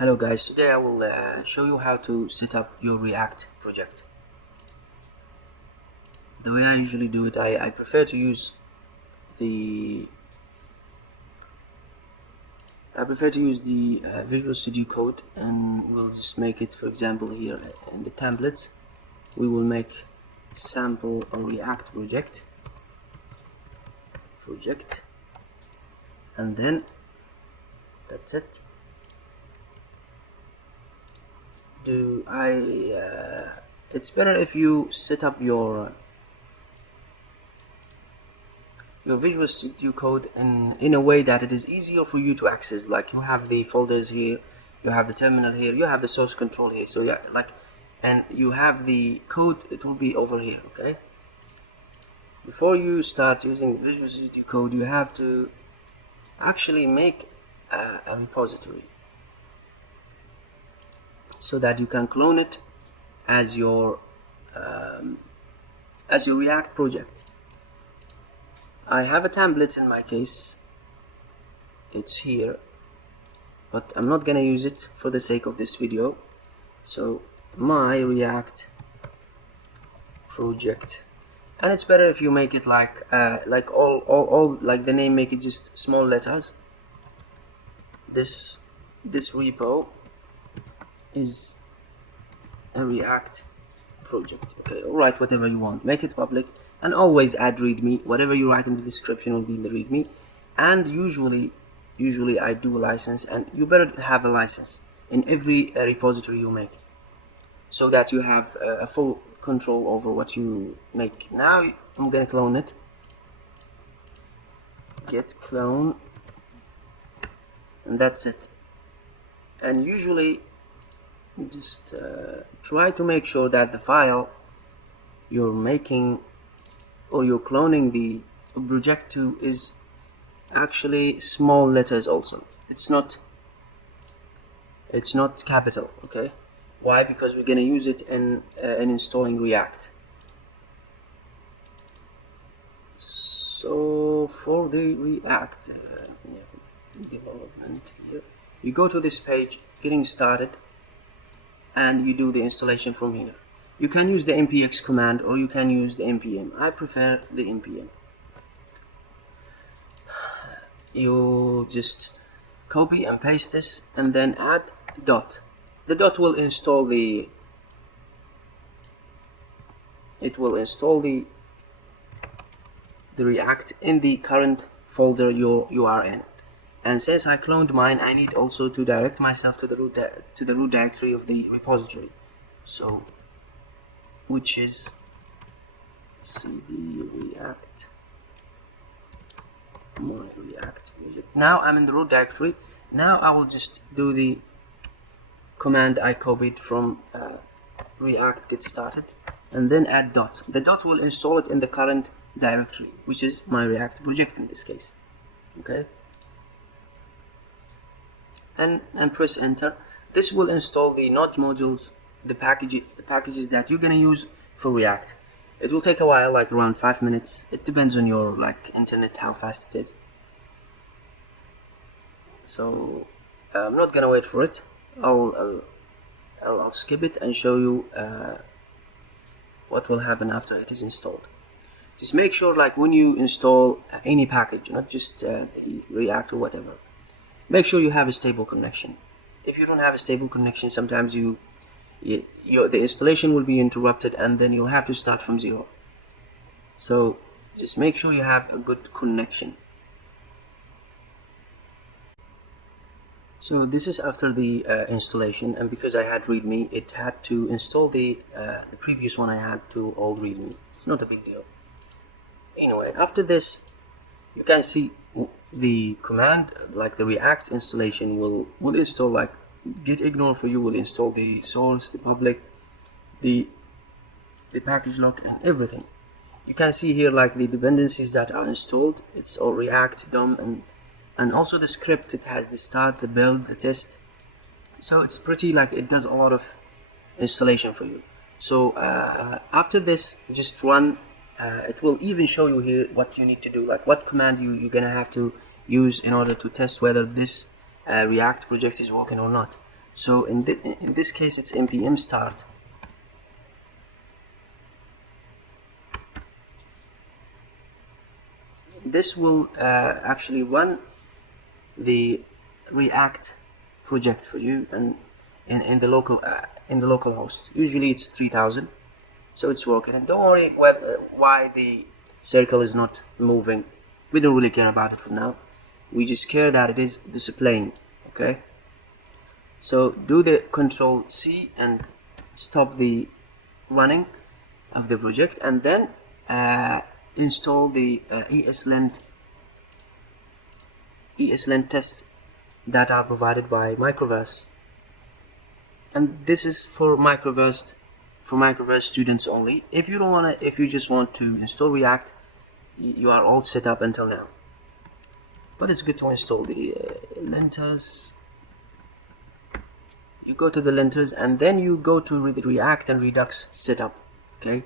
Hello guys, today I will show you how to set up your React project. The way I usually do it, I prefer to use the Visual Studio Code, and we'll just make it, for example, here in the templates we will make sample or React project, and then that's it. It's better if you set up your Visual Studio Code in a way that it is easier for you to access. Like, you have the folders here, you have the terminal here, you have the source control here, so yeah, and you have the code, it will be over here. Okay, before you start using the Visual Studio Code, you have to actually make a repository so that you can clone it as your React project. I have a template in my case, it's here, but I'm not gonna use it for the sake of this video. So my React project, and it's better if you make it like all like the name, make it just small letters. This repo is a React project. Okay, or write whatever you want, make it public, and always add readme. Whatever you write in the description will be in the readme. And usually I do a license, and you better have a license in every repository you make, so that you have a full control over what you make. Now I'm gonna clone it. Git clone, and that's it. And usually just try to make sure that the file you're making or you're cloning the project to is actually small letters also. It's not capital. Okay, why? Because we're gonna use it in installing React. So for the React development here, you go to this page, getting started, and you do the installation from here. You can use the npx command, or you can use the npm. I prefer the npm. You just copy and paste this, and then add dot. The dot will install the React in the current folder you are in. And since I cloned mine, I need also to direct myself to the root directory of the repository. So, which is cd react, my React project. Now I'm in the root directory. Now I will just do the command I copied from React get started, and then add dot. The dot will install it in the current directory, which is my React project in this case. Okay, and press enter. This will install the Node modules, the packages that you're gonna use for React. It will take a while, like around 5 minutes. It depends on your internet, how fast it is. So I'm not gonna wait for it. I'll skip it and show you what will happen after it is installed. Just make sure, like, when you install any package, not just the React or whatever, make sure you have a stable connection. If you don't have a stable connection, sometimes the installation will be interrupted, and then you'll have to start from zero. So just make sure you have a good connection. So this is after the installation, and because I had readme, it had to install the previous one I had to old readme. It's not a big deal. Anyway, after this, you can see the command, like the React installation will install, like git ignore for you will install the source, the public, the package lock, and everything. You can see here, like, the dependencies that are installed. It's all React DOM, and also the script. It has the start, the build, the test. So it's pretty, like, it does a lot of installation for you. So after this, just run. It will even show you here what you need to do, like what command you're gonna have to use in order to test whether this React project is working or not. So in this case it's npm start. This will actually run the React project for you, and in the local host. Usually it's 3000, so it's working. And don't worry why the circle is not moving. We don't really care about it for now. We just care that it is displaying. Okay, so do the Control C and stop the running of the project, and then install the eslint tests that are provided by Microverse. And this is for Microverse students only. If you don't want to, if you just want to install React, you are all set up until now. But it's good to install the linters. You go to the linters and then you go to the React and Redux setup. Okay,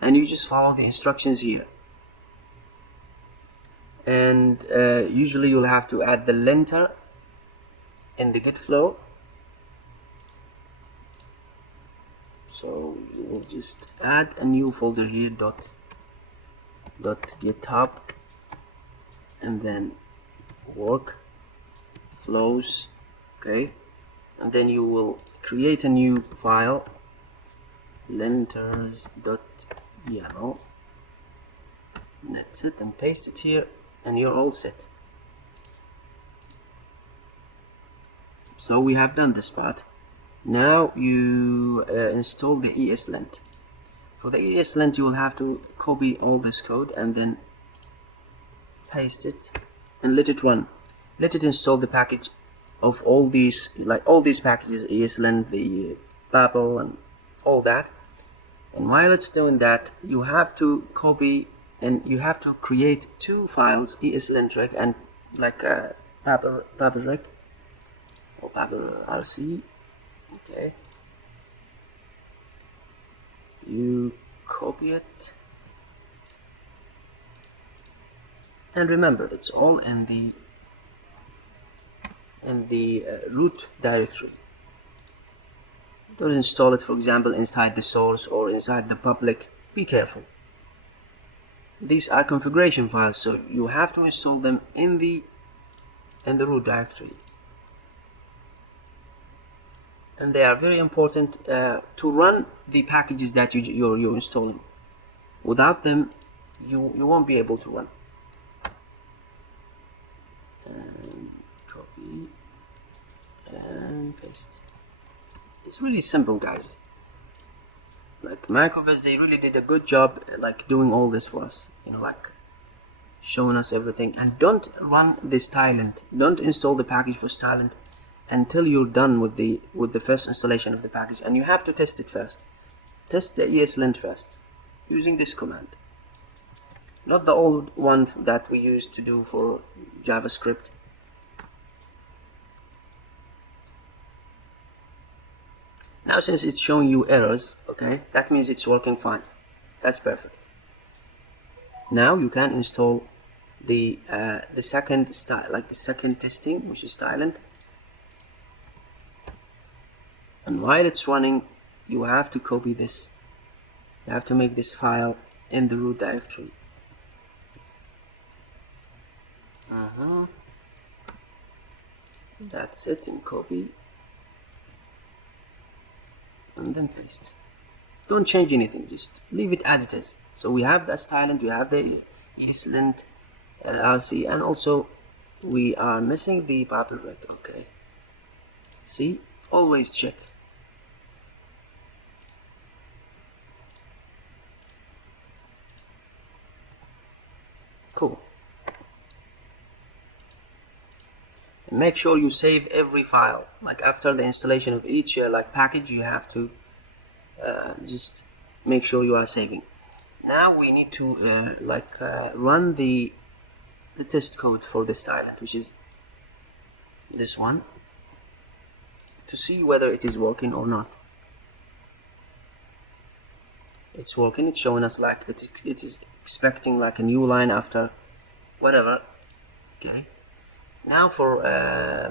and you just follow the instructions here. And usually you'll have to add the linter in the git flow. So you will just add a new folder here, .github, and then work flows. Okay, and then you will create a new file, linters.yaml. That's it, and paste it here, and you're all set. So we have done this part. Now you install the eslint. For the eslint, you will have to copy all this code and then paste it and let it run. Let it install the package of all these, like all these packages, eslint, the Babel, and all that. And while it's doing that, you have to copy and you have to create two files, eslintric and like Babelric or Babelrc. Okay, you copy it, and remember it's all in the root directory. Don't install it, for example, inside the source or inside the public. Be careful. These are configuration files, so you have to install them in the root directory. And they are very important to run the packages that you're installing. Without them, you won't be able to run. And copy and paste. It's really simple, guys. Like Microverse, they really did a good job, like doing all this for us. You know, like showing us everything. And don't run the stylelint. Don't install the package for stylelint until you're done with the first installation of the package, and you have to test it first. Test the eslint first using this command, not the old one that we used to do for JavaScript. Now since it's showing you errors, okay, that means it's working fine. That's perfect. Now you can install the second style, like the second testing, which is stylelint. And while it's running, you have to copy this. You have to make this file in the root directory. That's it, and copy. And then paste. Don't change anything, just leave it as it is. So we have the stylelint, we have the eslint, RC, and also we are missing the Babelric. Okay. See, always check. Cool. And make sure you save every file. Like after the installation of each like package, you have to just make sure you are saving. Now we need to run the test code for the stylelint, which is this one, to see whether it is working or not. It's working. It's showing us like it is expecting like a new line after whatever. Okay. Now for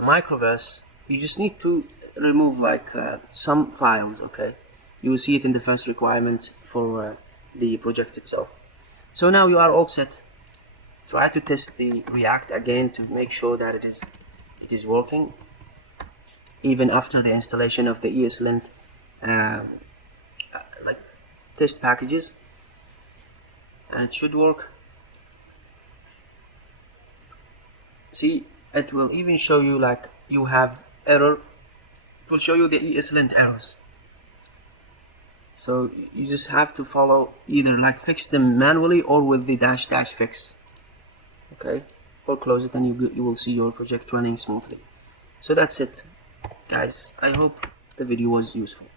Microverse, you just need to remove like some files. Okay, you will see it in the first requirements for the project itself. So now you are all set. Try to test the React again to make sure that it is working even after the installation of the eslint like test packages, and it should work. See, it will even show you like you have error. It will show you the eslint errors. So you just have to follow, either like fix them manually or with the -- fix. Okay, or close it and you will see your project running smoothly. So that's it, guys. I hope the video was useful.